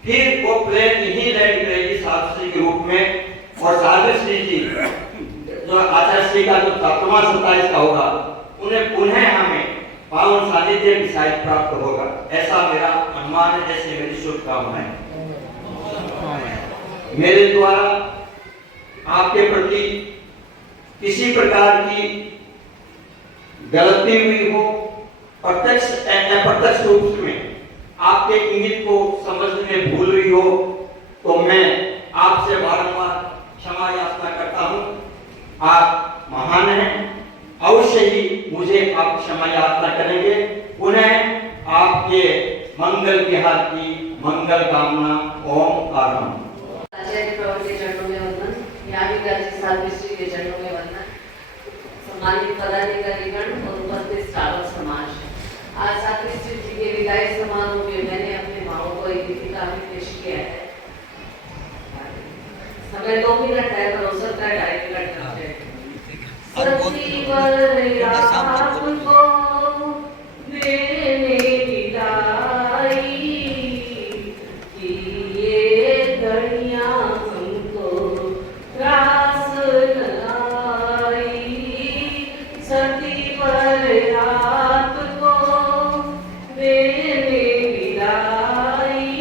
फिर वो प्लेन यही लैंड करेगी साधु श्री के रूप में। और साधु श्री जी जो आचार्य श्री का जो चातुर्मास 27 का होगा, उन्हें पुनः हमें पावन सानिध्य भी शायद प्राप्त होगा, ऐसा मेरा अनुमान है, ऐसे मेरी शुभकामनाएं। मेरे द्वारा आपके प्रति किसी प्रकार की गलती हुई हो, प्रत्यक्ष अप्रत्यक्ष रूप में आपके इंगित को समझने में भूल हुई हो, तो मैं आपसे बारंबार क्षमा याचना करता हूं। आप महान हैं, अवश्य ही मुझे आप क्षमा याचना करेंगे। पुनः आपके मंगल विहार की मंगल कामना। ओम आरम। आचार्य प्रवर के चरणों में वंदन, यादगार साधु श्री के चरणों में वंदन, सम्मानित पदाधिकारीगण और उपस्थित श्रावक समाज। आज साधु श्री जी के विदाई समारोह में मैंने अपने भावों को एक गीतिका में पेश किया है। समय 2 मिनट है, पर हो सकता है 2.5 मिनट का है। सती पर आपको देने विदाई कि ये घड़ियां हमको रास लगाई। सती पर आपको देने विदाई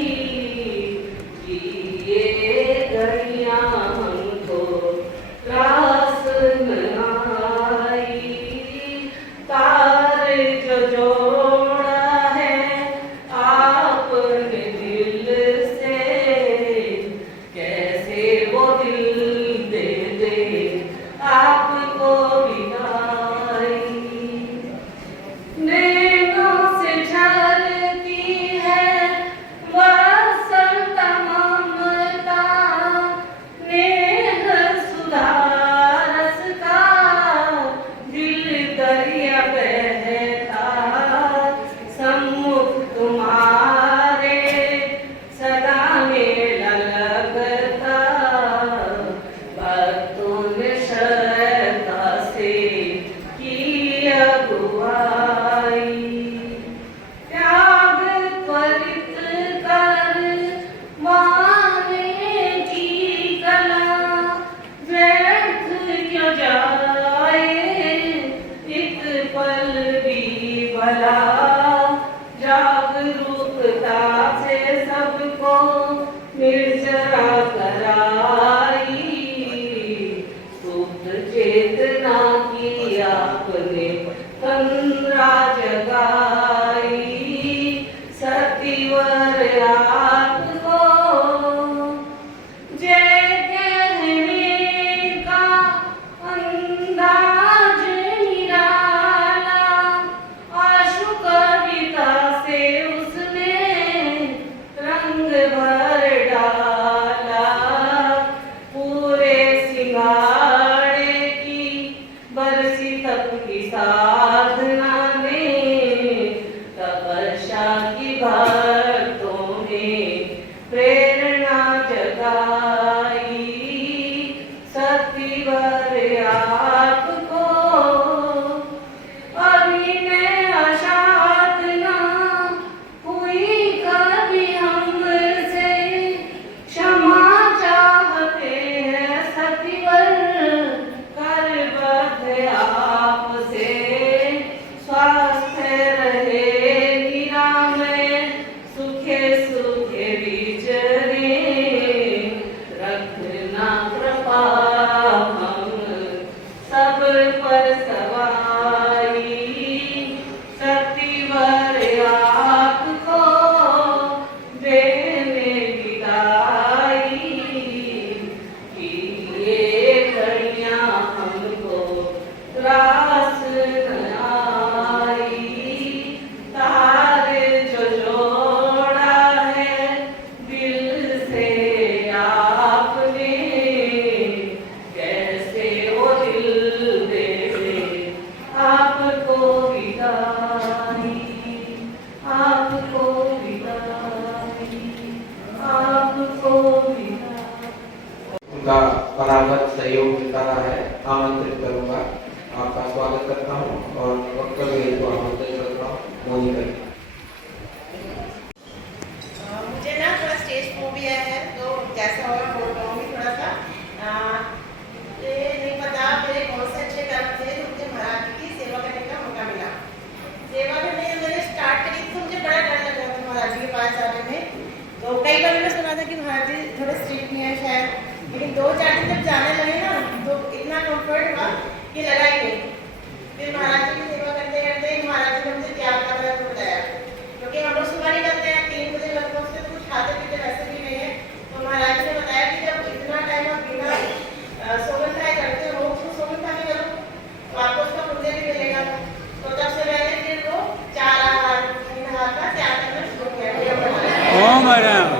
उनका बराबर सहयोग मिलता है। आमंत्रित करूंगा, आपका स्वागत करता हूँ और वक्तव्य को आमंत्रित करता हूँ। मोनिका जी। मुझे ना थोड़ा स्टेज फोबिया है, तो जैसा होगा बोल पाऊंगी थोड़ा सा। ये नहीं पता मेरे कौन से अच्छे कर्म थे जो मुझे महाराज जी की सेवा करने का मौका मिला। सेवा करने मैंने स्टार्ट करी तो मुझे बड़ा डर लग रहा था महाराज जी के पास जाने में। तो कई बार मैंने सुना था कि महाराज जी थोड़े स्ट्रिक्ट नहीं है शायद, लेकिन 2-4 दिन जब जाने लगे ना तो इतना कंफर्ट हुआ कि लगा ही नहीं। फिर महाराज जी की सेवा करते करते महाराज जी ने मुझे त्याग का व्रत बताया, क्योंकि हम लोग सुबह निकलते हैं 3 बजे लगभग से, कुछ खाते पीते वैसे भी नहीं है। तो महाराज जी ने बताया कि जब इतना टाइम आप बिना सोगन खाए करते हो, उसको सोगन खा के करो तो आपको उसका पुण्य भी मिलेगा। तो तब से मैंने फिर वो 4 आहार 3 आहार का त्याग करना शुरू किया। ओम राम।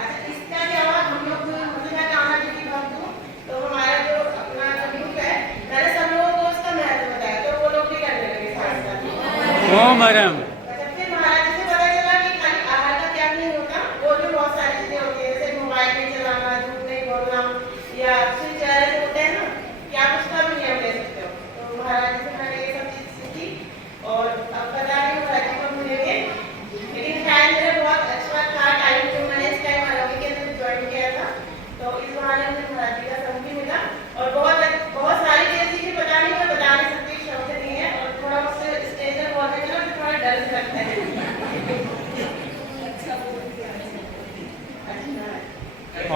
अच्छा, इसका क्या हुआ, हम लोग मुझे मैं कान्हा जी की भक्त हूँ, तो हमारा जो अपना जो ग्रुप है, मैंने सब लोगों को उसका महत्व बताया, तो वो लोग भी करने लगे साथ साथ। ओम राम। फिर महाराज जी से पता चला कि खाली आहार का त्याग नहीं होता, और भी बहुत सारी चीजें होती है, जैसे मोबाइल नहीं चलाना, झूठ नहीं बोलना, या स्विच ऐसे होते हैं ना कि आप उसका भी नियम ले सकते हो। तो महाराज जी से मैंने ये सब चीज सीखी और अब पता नहीं महाराज जी कब मिलेंगे, लेकिन शायद मेरा बहुत अच्छा था टाइम जो मैंने इस टाइम आरोग्य के अंदर ज्वाइन किया था, तो इस बहाने मुझे महाराज जी का संग भी मिला और बहुत सारी चीजें सीखी। पता नहीं, मैं बता नहीं सकती, शब्द नहीं है, और थोड़ा उससे स्टेज पर बोलने का ना थोड़ा डर भी लगता है।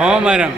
ओम राम।